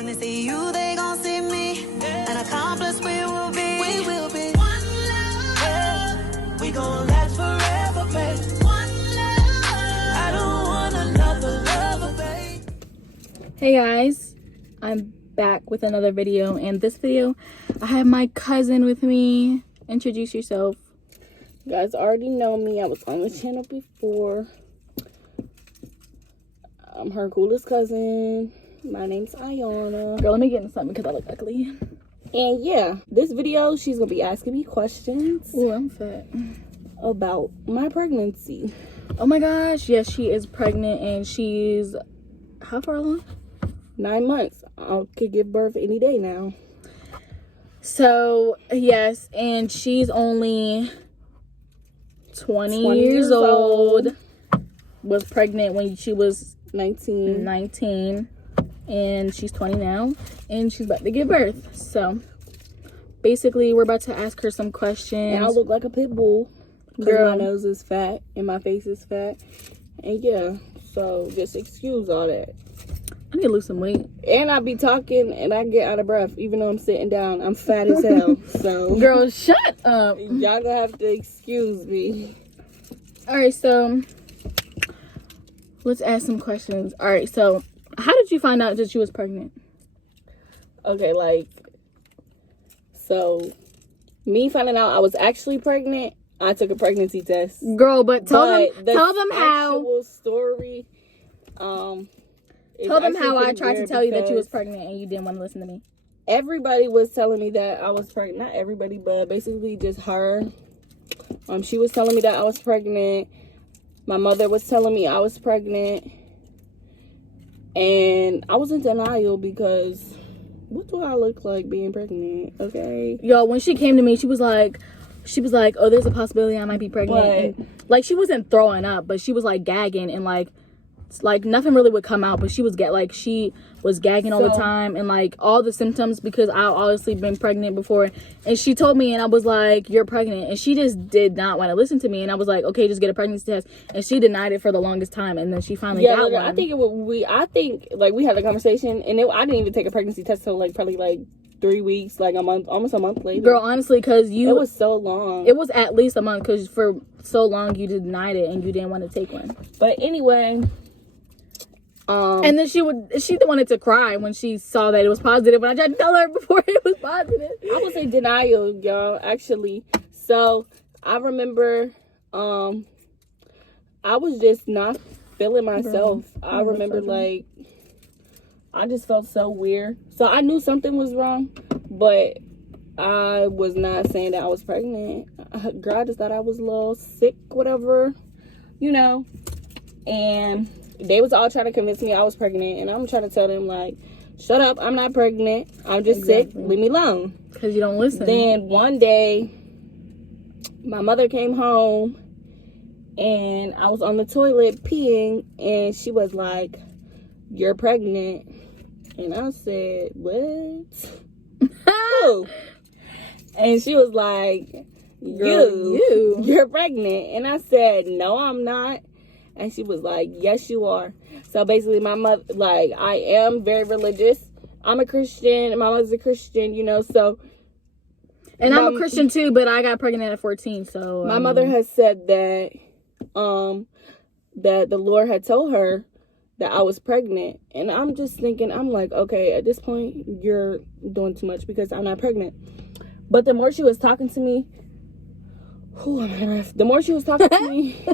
When they see you, they gon' see me. An accomplice we will be. We will be one love. Yeah. We gon' last forever, babe. One love. I don't want another lover, babe. Hey guys, I'm back with another video, and this video I have my cousin with me. Introduce yourself. You guys already know me. I was on the channel before. I'm her coolest cousin. My name's Ayana. Girl, let me get into something because I look ugly. And yeah, this video, she's gonna be asking me questions. Oh, I'm fat. About my pregnancy. Oh my gosh, yes, she is pregnant, and she's how far along? 9 months. I could give birth any day now. So yes, and she's only 20 years old. Was pregnant when she was 19, and she's 20 now, and she's about to give birth. So basically, we're about to ask her some questions. And I look like a pit bull because Girl. my nose is fat and my face is fat. And yeah, so just excuse all that. I need to lose some weight. And I be talking and I get out of breath even though I'm sitting down. I'm fat as hell. So Girl, shut up. y'all gonna have to excuse me. All right, so let's ask some questions. All right, so how did you find out that you was pregnant? Okay, so me finding out I was actually pregnant, I took a pregnancy test. Girl, but tell them how. Actual story. Tell them how I tried to tell you that you was pregnant and you didn't want to listen to me. Everybody was telling me that I was pregnant. Not everybody, but basically just her. She was telling me that I was pregnant. My mother was telling me I was pregnant. And I was in denial because what do I look like being pregnant? Okay. Yo, when she came to me, she was like, oh, there's a possibility I might be pregnant. And, like, she wasn't throwing up, but she was like gagging, and like nothing really would come out, but she was gagging all the time, and like all the symptoms, because I obviously been pregnant before. And she told me, and I was like, you're pregnant. And she just did not want to listen to me, and I was like, okay, just get a pregnancy test. And she denied it for the longest time, and then she finally got one. I think we had a conversation, and I didn't even take a pregnancy test till like probably like 3 weeks, like almost a month later. Girl, honestly, because it was so long. It was at least a month, because for so long you denied it and you didn't want to take one. But anyway, and then she wanted to cry when she saw that it was positive, when I tried to tell her before it was positive. I was in denial, y'all, actually. So I remember I was just not feeling myself. I remember like I just felt so weird. So I knew something was wrong, but I was not saying that I was pregnant. Girl, I just thought I was a little sick, whatever, you know. And they was all trying to convince me I was pregnant, and I'm trying to tell them, like, shut up, I'm not pregnant. I'm just sick. Leave me alone. Because you don't listen. Then one day, my mother came home, and I was on the toilet peeing, and she was like, you're pregnant. And I said, what? Who? And she was like, you're pregnant. And I said, no, I'm not. And she was like, yes, you are. So basically, my mother, like, I am very religious. I'm a Christian, and my mother's a Christian, you know, so. And I'm a Christian too, but I got pregnant at 14, so. My mother has said that, that the Lord had told her that I was pregnant. And I'm just thinking, I'm like, okay, at this point, you're doing too much because I'm not pregnant. But the more she was talking to me, the more she was talking to me,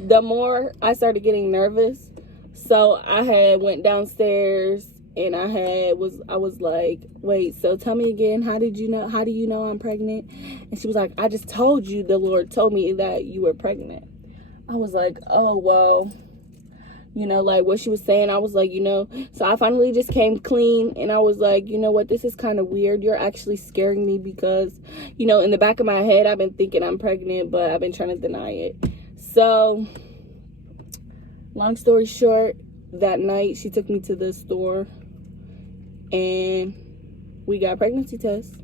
the more I started getting nervous. So I had went downstairs, and I was like, wait, so tell me again, how do you know I'm pregnant? And she was like, I just told you, the Lord told me that you were pregnant. I was like, oh, well, you know, like what she was saying, I was like, you know, so I finally just came clean, and I was like, you know what, this is kind of weird. You're actually scaring me because, you know, in the back of my head, I've been thinking I'm pregnant, but I've been trying to deny it. So, long story short, that night she took me to the store and we got pregnancy tests.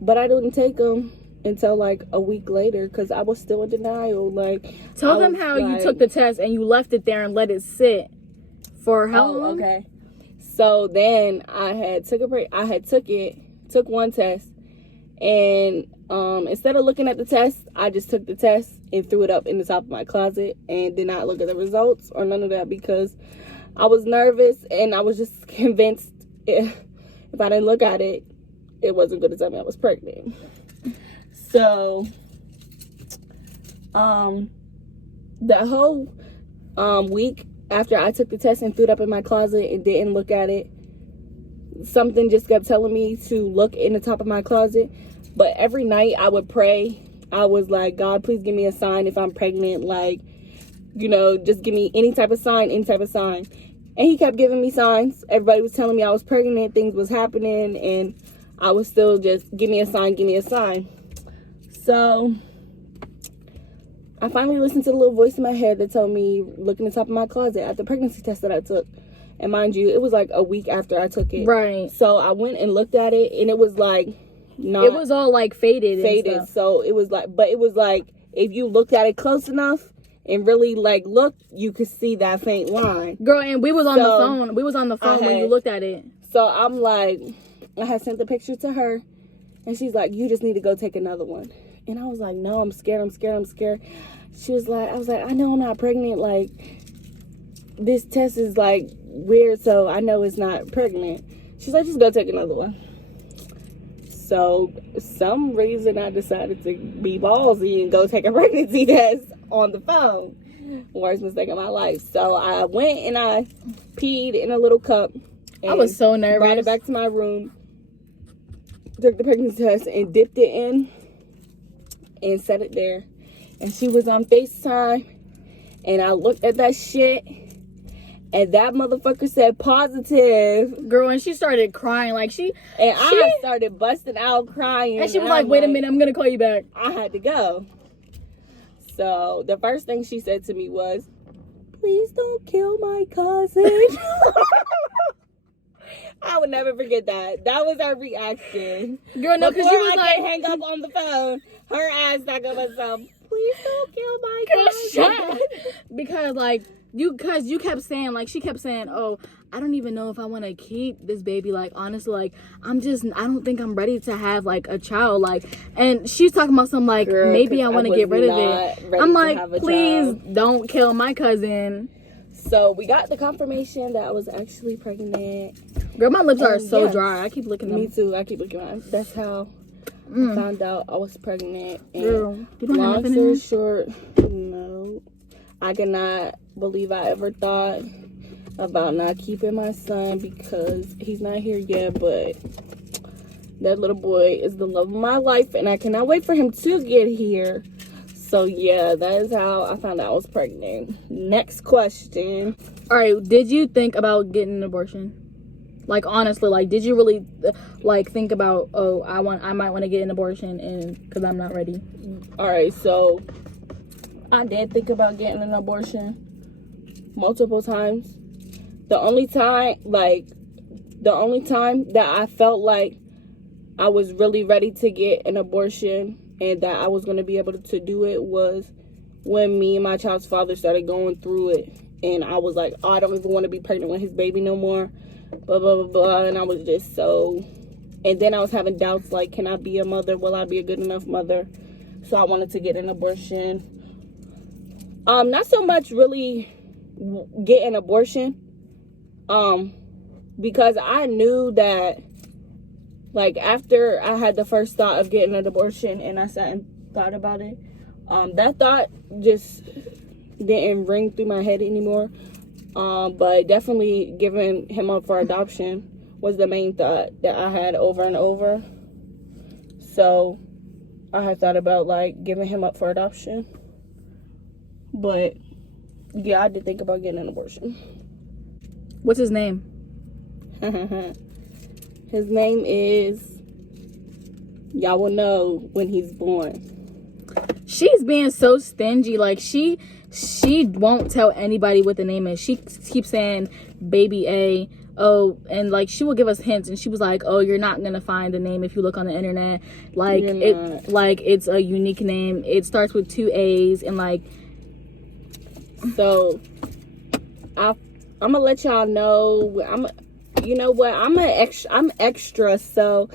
But I didn't take them until like a week later because I was still in denial. Like, tell them how you took the test and you left it there and let it sit for how long? Okay. So then I took one test, and instead of looking at the test, I just took the test and threw it up in the top of my closet and did not look at the results or none of that, because I was nervous and I was just convinced if I didn't look at it, it wasn't going to tell me I was pregnant. So the whole week after I took the test and threw it up in my closet and didn't look at it, something just kept telling me to look in the top of my closet. But every night I would pray. I was like, God, please give me a sign if I'm pregnant. Like, you know, just give me any type of sign. And he kept giving me signs. Everybody was telling me I was pregnant. Things was happening. And I was still just, give me a sign. So I finally listened to the little voice in my head that told me, look in the top of my closet at the pregnancy test that I took. And mind you, it was like a week after I took it. Right. So I went and looked at it, and it was like, not. It was all like faded. So it was like, but it was like, if you looked at it close enough and really like looked, you could see that faint line. Girl, and we was on the phone. We was on the phone when you looked at it. So I'm like, I had sent the picture to her, and she's like, you just need to go take another one. And I was like, no, I'm scared. She was like, I know I'm not pregnant. Like, this test is like weird, so I know it's not pregnant. She's like, just go take another one. So some reason I decided to be ballsy and go take a pregnancy test on the phone. Worst mistake of my life. So I went and I peed in a little cup. And I was so nervous. Brought it back to my room, took the pregnancy test and dipped it in and set it there. And she was on FaceTime, and I looked at that shit, and that motherfucker said positive. Girl, and she started crying. Like, I started busting out crying. And she was like, wait a minute, I'm going to call you back. I had to go. So the first thing she said to me was, please don't kill my cousin. I would never forget that. That was her reaction. Girl, no, because she was like, hang up on the phone, her ass stuck up herself. Please don't kill my cousin. Shut up. Because like you kept saying, like, she kept saying, oh, I don't even know if I want to keep this baby. Like, honestly, like, I don't think I'm ready to have like a child. Like, and she's talking about something like, girl, maybe I want to get rid of it. I'm like, please don't kill my cousin. So we got the confirmation that I was actually pregnant. Girl, my lips are so dry. I keep licking them. Me too. I keep licking them. That's how I found out I was pregnant. And girl, you don't have nothing long story short, no. I cannot believe I ever thought about not keeping my son because he's not here yet, but that little boy is the love of my life, and I cannot wait for him to get here. So yeah, that is how I found out I was pregnant. Next question. All right, did you think about getting an abortion? Like, honestly, like, did you really like think about, oh, I might want to get an abortion and because I'm not ready? All right, so I did think about getting an abortion multiple times. The only time that I felt like I was really ready to get an abortion and that I was going to be able to do it was when me and my child's father started going through it. And I was like, oh, I don't even want to be pregnant with his baby no more. Blah, blah, blah, blah. And I was just so... And then I was having doubts, like, can I be a mother? Will I be a good enough mother? So I wanted to get an abortion. Not so much really get an abortion. Because I knew that, like, after I had the first thought of getting an abortion and I sat and thought about it, that thought just didn't ring through my head anymore. But definitely giving him up for adoption was the main thought that I had over and over. So I had thought about, like, giving him up for adoption. But yeah, I did think about getting an abortion. What's his name? His name is... Y'all will know when he's born. She's being so stingy. Like, she won't tell anybody what the name is. She keeps saying baby A. Oh, and like she will give us hints, and she was like, oh, you're not gonna find the name if you look on the internet. Like, it's a unique name. It starts with 2 A's and like... So I'm gonna let y'all know. you know what? I'm extra. So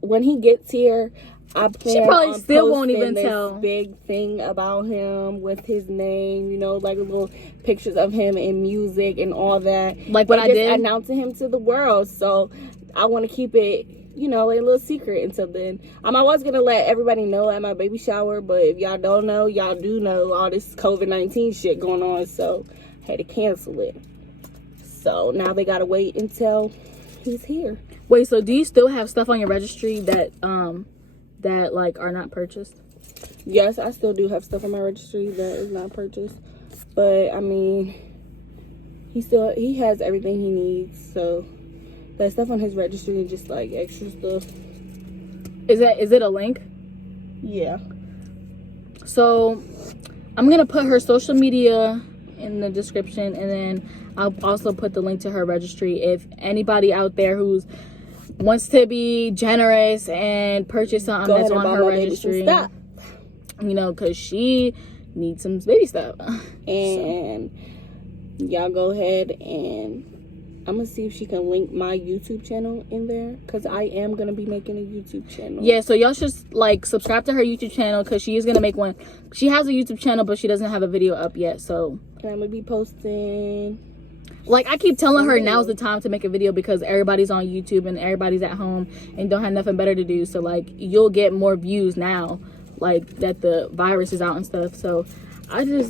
when he gets here, I plan She probably on still won't posting even this tell. big thing about him with his name, you know, like little pictures of him in music and all that. Like what and I just did? announcing him to the world. So I want to keep it, you know, a little secret until then. I was going to let everybody know at my baby shower, but if y'all don't know, y'all do know all this COVID-19 shit going on. So I had to cancel it. So now they got to wait until he's here. Wait, so do you still have stuff on your registry that like are not purchased? Yes, I still do have stuff on my registry that is not purchased, but I mean, he has everything he needs. So that stuff on his registry is just like extra stuff. Is it a link? Yeah. So I'm gonna put her social media in the description, and then I'll also put the link to her registry. If anybody out there who's wants to be generous and purchase something that's on her registry, you know, because she needs some baby stuff. And y'all go ahead, and I'm gonna see if she can link my YouTube channel in there, because I am gonna be making a YouTube channel. Yeah, so y'all should like subscribe to her YouTube channel, because she is gonna make one. She has a YouTube channel, but she doesn't have a video up yet. So and I'm gonna be posting. Like, I keep telling her now's the time to make a video, because everybody's on YouTube and everybody's at home and don't have nothing better to do. So, like, you'll get more views now, like, that the virus is out and stuff. So, I feel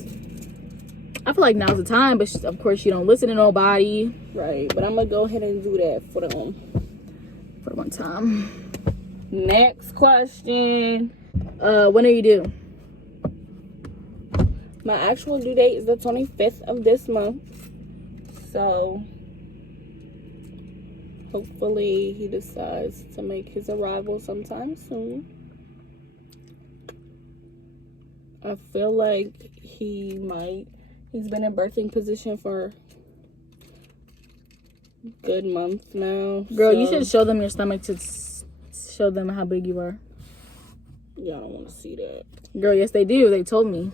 like now's the time. But, of course, you don't listen to nobody. Right. But I'm going to go ahead and do that for the one time. Next question. When are you due? My actual due date is the 25th of this month. So, hopefully he decides to make his arrival sometime soon. I feel like he might. He's been in birthing position for a good month now. Girl, you should show them your stomach to show them how big you are. Y'all don't want to see that. Girl, yes they do. They told me.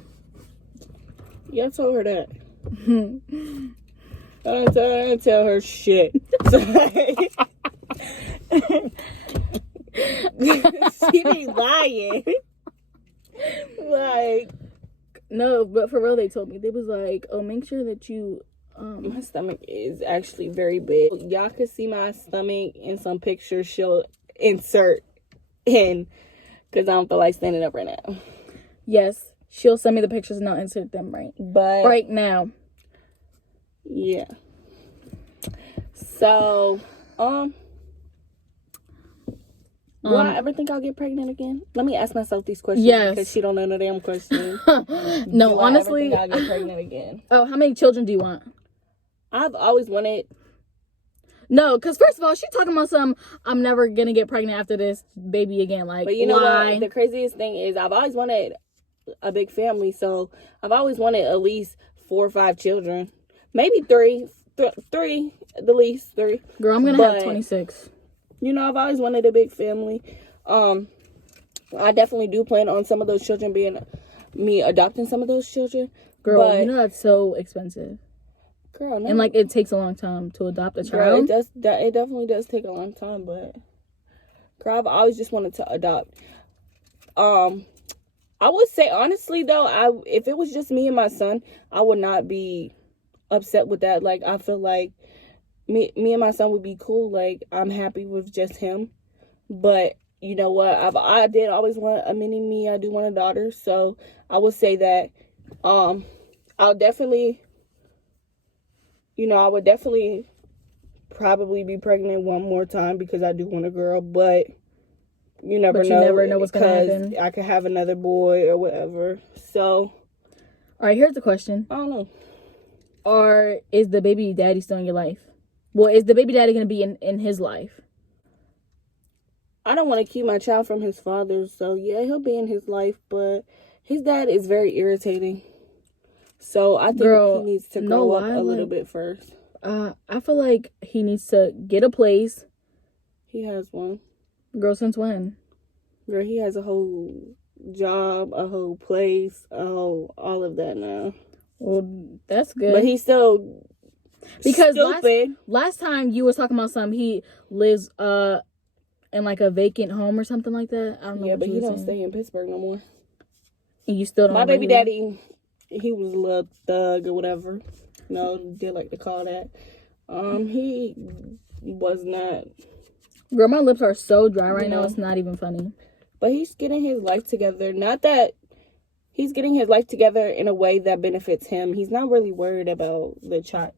Yeah, I told her that. I didn't tell her shit. She be lying. Like, no, but for real, they told me. They was like, oh, make sure that you my stomach is actually very big. Y'all can see my stomach in some pictures she'll insert in, because I don't feel like standing up right now. Yes, she'll send me the pictures and I'll insert them right now. Yeah. So, do I ever think I'll get pregnant again? Let me ask myself these questions. Yes. Because she don't know no damn question. No, honestly. I ever think I'll get pregnant again? Oh, how many children do you want? I've always wanted. No, because first of all, she talking about I'm never going to get pregnant after this baby again. Like, but you know why? what? The craziest thing is I've always wanted a big family. So, I've always wanted at least 4 or 5 children. Maybe 3. 3, at the least 3. Girl, I'm going to have 26. You know, I've always wanted a big family. I definitely do plan on some of those children being me adopting some of those children. Girl, but, you know that's so expensive. Girl, no. And like it takes a long time to adopt a child. Girl, it definitely does take a long time, but girl, I've always just wanted to adopt. I would say honestly though, if it was just me and my son, I would not be upset with that. Like, I feel like me and my son would be cool. Like, I'm happy with just him. But you know what? I did always want a mini me. I do want a daughter. So I would say that I'll definitely, you know, I would definitely probably be pregnant one more time because I do want a girl. But you never know what's going to happen. I could have another boy or whatever. So, all right, here's the question. I don't know. Or is the baby daddy still in your life? Well, is the baby daddy going to be in his life? I don't want to keep my child from his father. So, yeah, he'll be in his life. But his dad is very irritating. So, I think he needs to grow up a little bit first. I feel like he needs to get a place. He has one. Girl, since when? Girl, he has a whole job, a whole place, all of that now. Well, that's good. But he's still Because stupid. last time you was talking about something, he lives in like a vacant home or something like that. I don't know. Yeah, what but you he were don't saying. stay in Pittsburgh no more. And you still don't. My baby daddy, he was a little thug or whatever. You know, they like to call that. He was not. Girl, my lips are so dry right now. It's not even funny. But he's getting his life together. Not that he's getting his life together in a way that benefits him. He's not really worried about the child.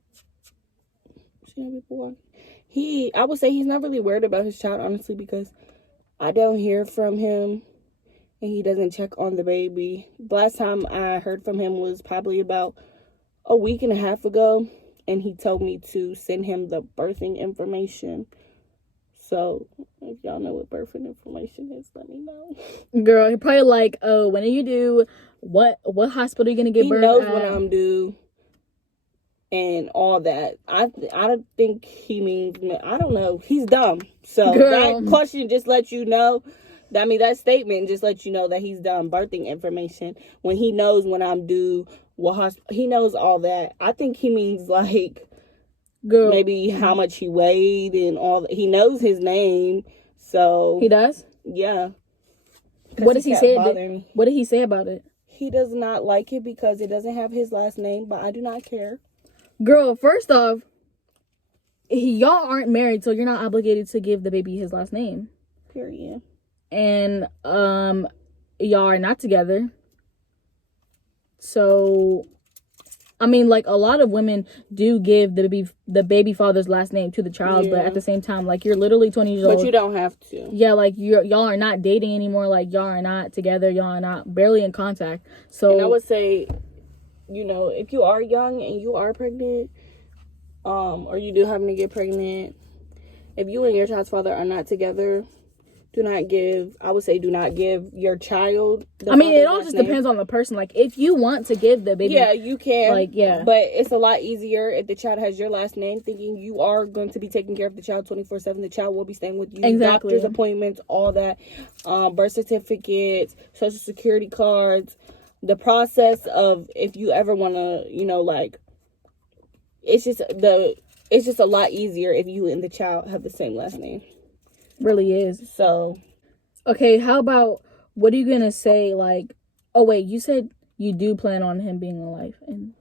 I would say he's not really worried about his child, honestly, because I don't hear from him and he doesn't check on the baby. The last time I heard from him was probably about a week and a half ago, and he told me to send him the birthing information. So if y'all know what birthing information is, let me know. Girl, he probably like, oh, when are you due? What hospital are you gonna get birth at? He knows when I'm due and all that. I don't think he means, I don't know. He's dumb. So Girl. That question just lets you know. I mean, that statement just lets you know that he's dumb. Birthing information, when he knows when I'm due, he knows all that. I think he means like, girl, maybe how much he weighed and all that. He knows his name, so he does. Yeah. What does he say? What did he say about it? He does not like it because it doesn't have his last name, but I do not care. Girl, first off, y'all aren't married, so you're not obligated to give the baby his last name. Period. And y'all are not together. So I mean, like, a lot of women do give the baby father's last name to the child, but at the same time, like, you're literally 20 years old. But you don't have to. Yeah, like, y'all are not dating anymore. Like, y'all are not together. Y'all are not barely in contact. So, and I would say, you know, if you are young and you are pregnant, or you do happen to get pregnant, if you and your child's father are not together, do not give your child I mean, it all just depends on the person. Like, if you want to give the baby, yeah, you can. Like, yeah. But it's a lot easier if the child has your last name, thinking you are going to be taking care of the child 24/7. The child will be staying with you. Exactly. Doctor's appointments, all that. Birth certificates, social security cards. The process of, if you ever want to, you know, like, it's just a lot easier if you and the child have the same last name. Really is. So, okay, how about, what are you gonna say, like, oh wait, you said you do plan on him being alive and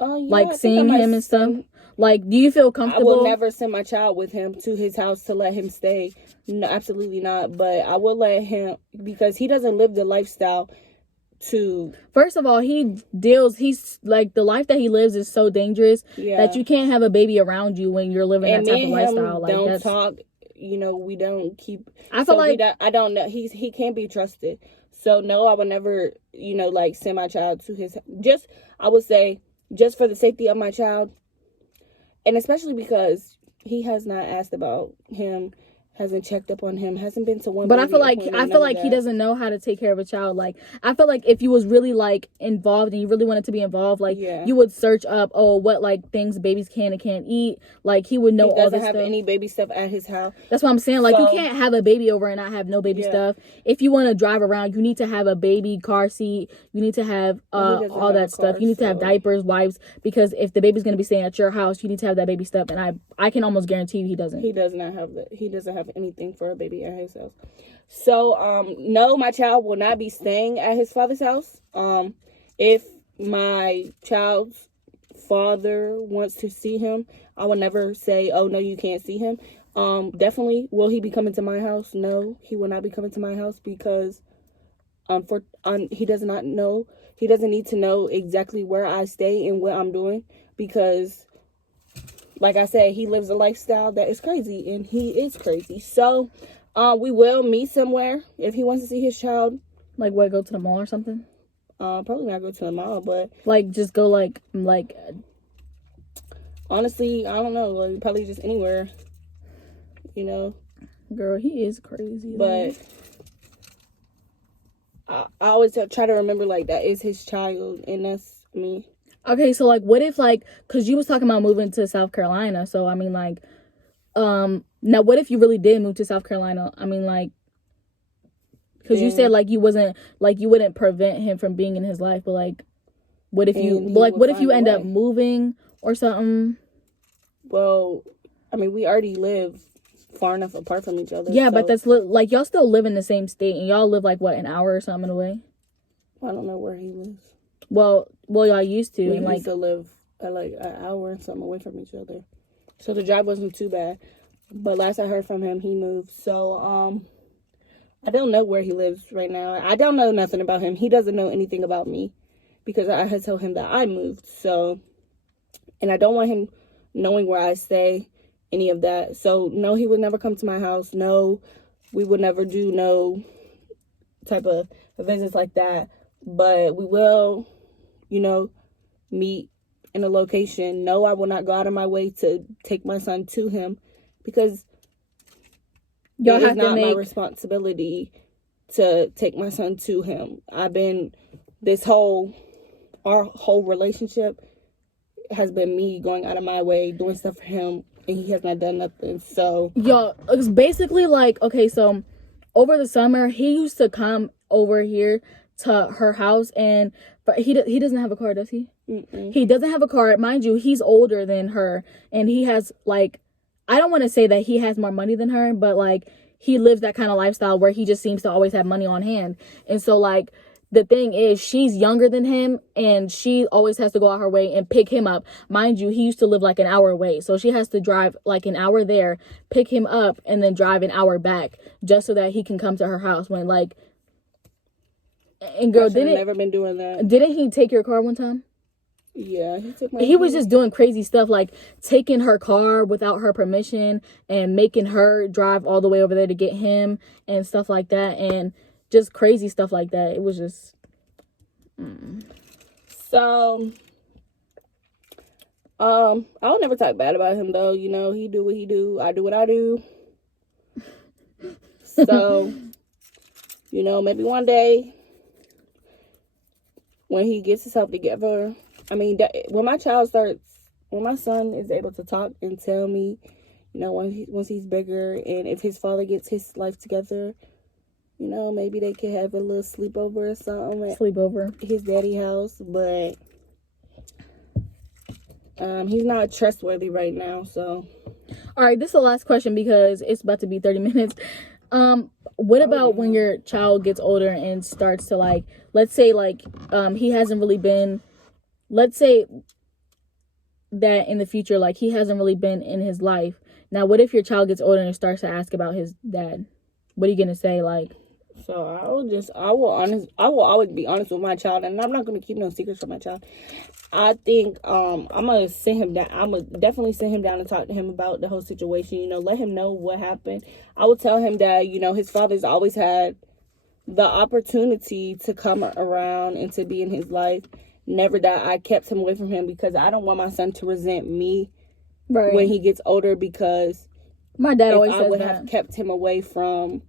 yeah, like seeing him and stuff? Like, do you feel comfortable? I will never send my child with him to his house to let him stay. No, absolutely not. But I will let him, because he doesn't live the lifestyle to... First of all, he's like, the life that he lives is so dangerous that you can't have a baby around you when you're living that type of lifestyle. Like, don't talk. You know, we don't keep... I feel like... I don't know. He can't be trusted. So, no, I would never, you know, like, send my child to his... I would say, just for the safety of my child. And especially because he has not asked about him, hasn't checked up on him, hasn't been to one. But I feel like he doesn't know how to take care of a child. Like, I feel like if you was really, like, involved and you really wanted to be involved, like, you would search up, what, like, things babies can and can't eat. Like, he would know all this stuff. He doesn't have any baby stuff at his house. That's what I'm saying. Like, you can't have a baby over and not have no baby stuff. If you want to drive around, you need to have a baby car seat. You need to have all that stuff. You need to have diapers, wipes, because if the baby's going to be staying at your house, you need to have that baby stuff. And I can almost guarantee you he doesn't. He does not have that. He doesn't have anything for a baby at his house. So, no, my child will not be staying at his father's house. If my child's father wants to see him, I will never say, oh, no, you can't see him. Definitely, will he be coming to my house? No, he will not be coming to my house because he does not know. He doesn't need to know exactly where I stay and what I'm doing, because, like I said, he lives a lifestyle that is crazy, and he is crazy. So, we will meet somewhere if he wants to see his child. Like, what, go to the mall or something? Probably not go to the mall, but... Like, just go, like... Honestly, I don't know. Like, probably just anywhere. You know? Girl, he is crazy. But... I always try to remember, like, that is his child, and that's me. Okay, so, like, what if, like... Because you was talking about moving to South Carolina, so, I mean, like... Now, what if you really did move to South Carolina? I mean, like... Because you said, like, you wouldn't prevent him from being in his life, but, like... What if you... Like, what if you end up moving or something? Well, I mean, we already live far enough apart from each other. Yeah, so but that's like y'all still live in the same state, and y'all live like what, an hour or something away. I don't know where he lives. Well, y'all used to, We and used to live like an hour and something away from each other, so the drive wasn't too bad. But last I heard from him, he moved. So I don't know where he lives right now. I don't know nothing about him. He doesn't know anything about me because I had told him that I moved. So, and I don't want him knowing where I stay, any of that. So no, he would never come to my house. No, we would never do no type of visits like that. But we will, meet in a location. No, I will not go out of my way to take my son to him because y'all it is have not to my make responsibility to take my son to him. Our whole relationship has been me going out of my way, doing stuff for him, and he has not done nothing. So y'all, it's basically like, okay, so over the summer he used to come over here to her house, but he doesn't have a car, does he? Mm-mm. He doesn't have a car. Mind you, he's older than her, and he has, like, I don't want to say that he has more money than her, but like he lives that kind of lifestyle where he just seems to always have money on hand. And so like the thing is, she's younger than him, and she always has to go out her way and pick him up. Mind you, he used to live like an hour away, so she has to drive like an hour there, pick him up, and then drive an hour back just so that he can come to her house. When like, and girl, never been doing that. Didn't he take your car one time? Yeah, he was just doing crazy stuff, like taking her car without her permission and making her drive all the way over there to get him and stuff like that, and just crazy stuff like that. It was just So I'll never talk bad about him though. He do what he do, I do what I do. So maybe one day when he gets himself together, when my son is able to talk and tell me, once he's bigger, and if his father gets his life together, maybe they could have a little sleepover or something at his daddy's house. But he's not trustworthy right now. So, all right, this is the last question because it's about to be 30 minutes. What about when your child gets older and starts to, like, let's say like he hasn't really been, let's say that in the future, like, he hasn't really been in his life. Now, what if your child gets older and starts to ask about his dad? What are you gonna say? Like, so I will always be honest with my child, and I'm not gonna keep no secrets from my child. I think I'm gonna sit him down. I'm gonna definitely sit him down and talk to him about the whole situation. Let him know what happened. I will tell him that his father's always had the opportunity to come around and to be in his life. Never that I kept him away from him, because I don't want my son to resent me when he gets older, because my dad always says I would that. have kept him away from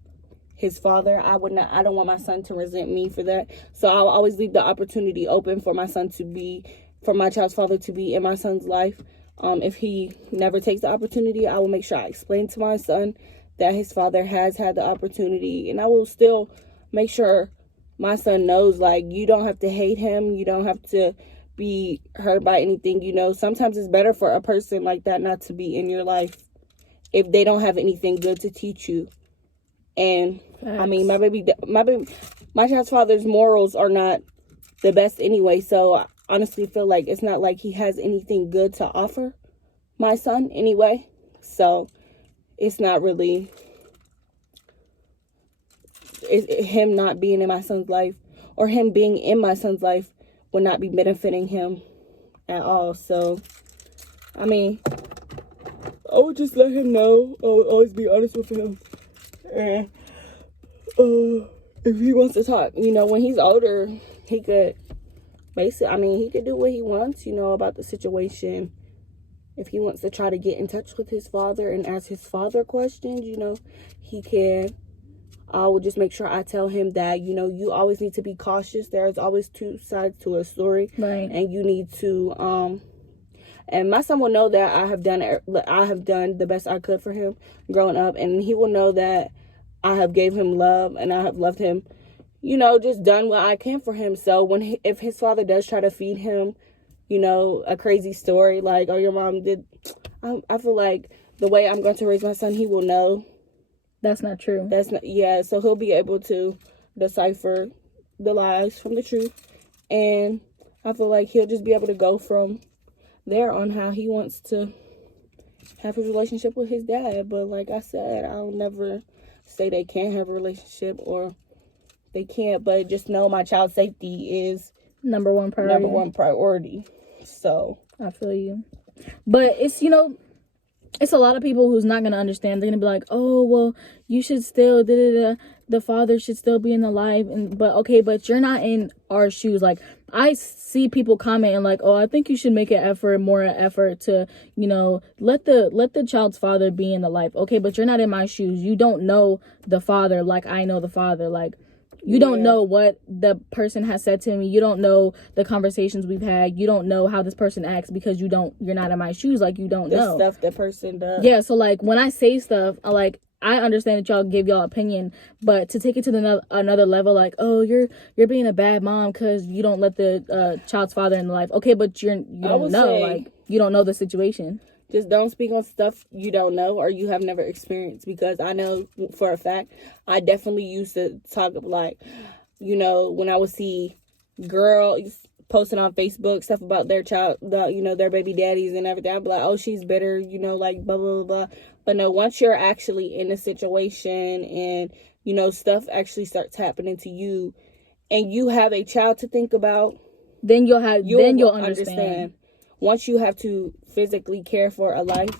his father, I don't want my son to resent me for that. So I'll always leave the opportunity open for my child's father to be in my son's life. If he never takes the opportunity, I will make sure I explain to my son that his father has had the opportunity, and I will still make sure my son knows, like, you don't have to hate him, you don't have to be hurt by anything. Sometimes it's better for a person like that not to be in your life if they don't have anything good to teach you. And my child's father's morals are not the best anyway, so I honestly feel like it's not like he has anything good to offer my son anyway. So it's not really him not being in my son's life, or him being in my son's life would not be benefiting him at all. So I would just let him know. I would always be honest with him. And if he wants to talk, when he's older, he could he could do what he wants, about the situation. If he wants to try to get in touch with his father and ask his father questions, he can. I will just make sure I tell him that, you always need to be cautious. There's always two sides to a story. Right. And you need to, and my son will know that I have done the best I could for him growing up. And he will know that I have gave him love, and I have loved him, just done what I can for him. So if his father does try to feed him, a crazy story like, oh, your mom did, I feel like the way I'm going to raise my son, he will know. That's not true. That's not, yeah, so he'll be able to decipher the lies from the truth. And I feel like he'll just be able to go from there on how he wants to have his relationship with his dad. But like I said, I'll never say they can't have a relationship or they can't, but just know my child's safety is number one priority. So I feel you. But it's, you know, it's a lot of people who's not gonna understand. They're gonna be like, oh well, you should still the father should still be in the life. And but okay, but you're not in our shoes. Like, I see people commenting like, oh, I think you should make more effort to, you know, let the child's father be in the life. Okay, but you're not in my shoes. You don't know the father like I know the father. Like, you don't know what the person has said to me. You don't know the conversations we've had. You don't know how this person acts because you're not in my shoes. Like, you don't know the stuff that person does. Yeah, so like when I say stuff, I understand that y'all give y'all opinion, but to take it to another level, like, oh, you're being a bad mom because you don't let the child's father in the life. Okay, but you don't know, like, you don't know the situation. Just don't speak on stuff you don't know or you have never experienced, because I know for a fact I definitely used to talk like, you know, when I would see girls posting on Facebook stuff about their child, you know, their baby daddies and everything, I'd be like, oh, she's bitter, you know, like blah blah blah. But no, once you're actually in a situation and, you know, stuff actually starts happening to you and you have a child to think about, then you'll understand. Once you have to physically care for a life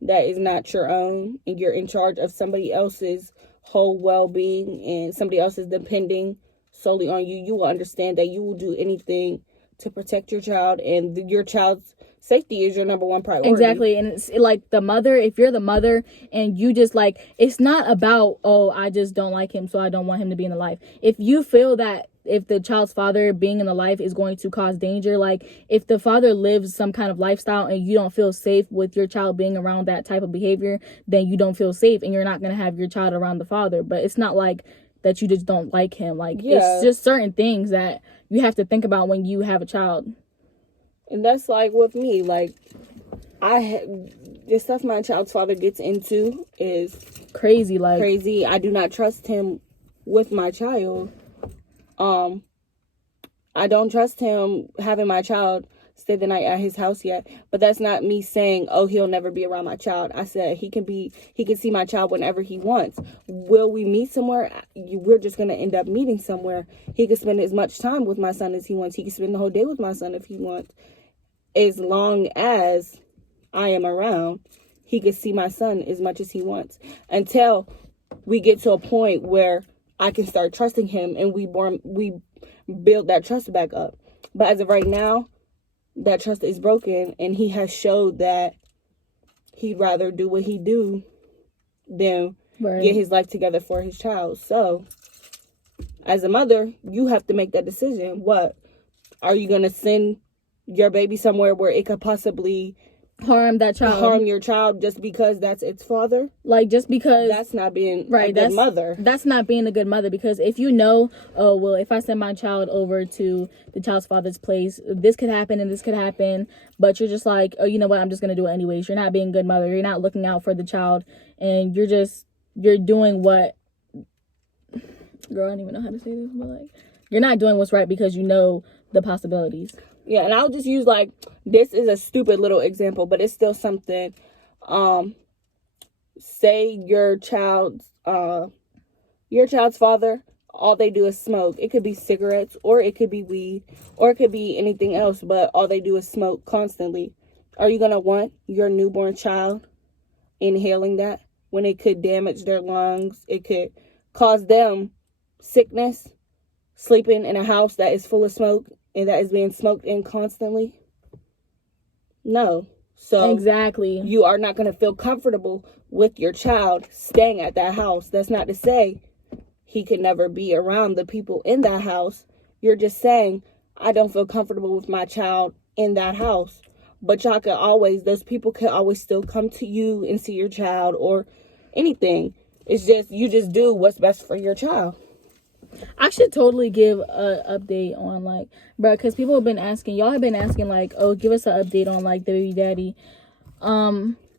that is not your own and you're in charge of somebody else's whole well-being and somebody else is depending solely on you, you will understand that you will do anything to protect your child, and your child's safety is your number one priority. Exactly. And it's like the mother, if you're the mother and you just like, it's not about, oh, I just don't like him, so I don't want him to be in the life. If you feel that if the child's father being in the life is going to cause danger, like if the father lives some kind of lifestyle and you don't feel safe with your child being around that type of behavior, then you don't feel safe and you're not going to have your child around the father. But it's not like that you just don't like him. Like, it's just certain things that you have to think about when you have a child. And that's like with me, like the stuff my child's father gets into is crazy. Like, crazy. I do not trust him with my child. I don't trust him having my child stay the night at his house yet. But that's not me saying, oh, he'll never be around my child. I said he can see my child whenever he wants. Will we meet somewhere? We're just going to end up meeting somewhere. He can spend as much time with my son as he wants. He can spend the whole day with my son if he wants. As long as I am around, he can see my son as much as he wants. Until we get to a point where I can start trusting him and we build that trust back up. But as of right now, that trust is broken, and he has showed that he'd rather do what he do than get his life together for his child. So as a mother, you have to make that decision. What are you going to send your baby somewhere where it could possibly harm your child just because that's its father? Like, just because that's not being a good mother. That's not being a good mother, because if you know, oh well, if I send my child over to the child's father's place, this could happen and this could happen, but you're just like, oh, you know what, I'm just gonna do it anyways. You're not being a good mother. You're not looking out for the child, and you're doing what, girl, I don't even know how to say this, but like, you're not doing what's right because you know the possibilities. Yeah, and I'll just use, like, this is a stupid little example, but it's still something. Say your child's father, all they do is smoke. It could be cigarettes, or it could be weed, or it could be anything else, but all they do is smoke constantly. Are you going to want your newborn child inhaling that when it could damage their lungs? It could cause them sickness, sleeping in a house that is full of smoke and that is being smoked in constantly? No. So exactly, you are not going to feel comfortable with your child staying at that house. That's not to say he could never be around the people in that house. You're just saying, I don't feel comfortable with my child in that house. But those people can always still come to you and see your child or anything. It's just, you just do what's best for your child. I should totally give a update on, like, bro, because y'all have been asking, like, oh, give us an update on, like, the baby daddy.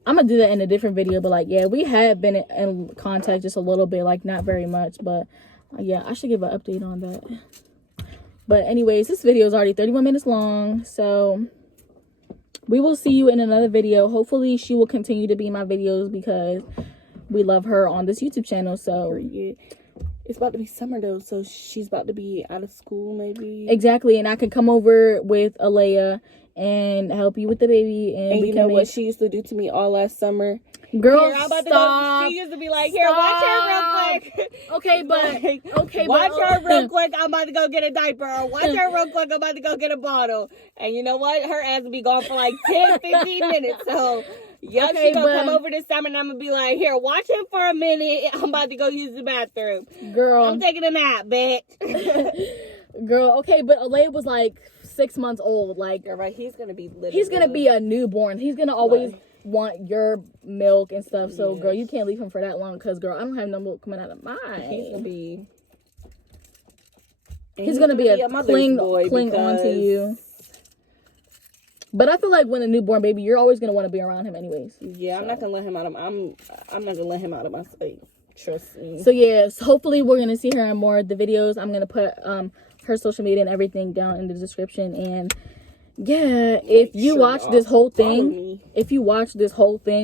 I'm gonna do that in a different video, but like, yeah, we have been in contact just a little bit, like not very much, but yeah, I should give an update on that. But anyways, this video is already 31 minutes long, so we will see you in another video. Hopefully she will continue to be in my videos because we love her on this YouTube channel. So yeah. It's about to be summer though, so she's about to be out of school maybe. Exactly, and I can come over with Alea and help you with the baby. And you know what she used to do to me all last summer? Girl, here, I'm about stop. To go, she used to be like, here, watch her real quick. Okay, but okay, watch but, her real quick. I'm about to go get a diaper. Or watch her real quick. I'm about to go get a bottle. And you know what? Her ass will be gone for like 10, 15 minutes. So yeah, okay, she gonna come over this summer and I'm gonna be like, here, watch him for a minute. I'm about to go use the bathroom. Girl, I'm taking a nap, bitch. Girl, okay, but Alea was like 6 months old. Like, you're right. He's gonna be a newborn. He's gonna always want your milk and stuff. So, girl, you can't leave him for that long because, girl, I don't have no milk coming out of mine. He's gonna be a cling onto you. But I feel like when a newborn baby, you're always gonna want to be around him anyways. Yeah, so. I'm not gonna let him out of I'm not gonna let him out of my sight. Trust me. So yes, hopefully we're gonna see her in more of the videos. I'm gonna put her social media and everything down in the description. And yeah, if you watch this whole thing,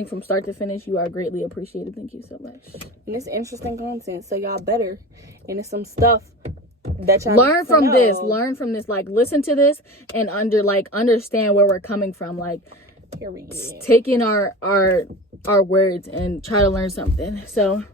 from start to finish, you are greatly appreciated. Thank you so much. And it's interesting content, so y'all better. And it's some stuff that y'all learn from this. Like, listen to this and understand where we're coming from. Like, period. Take in our words and try to learn something. So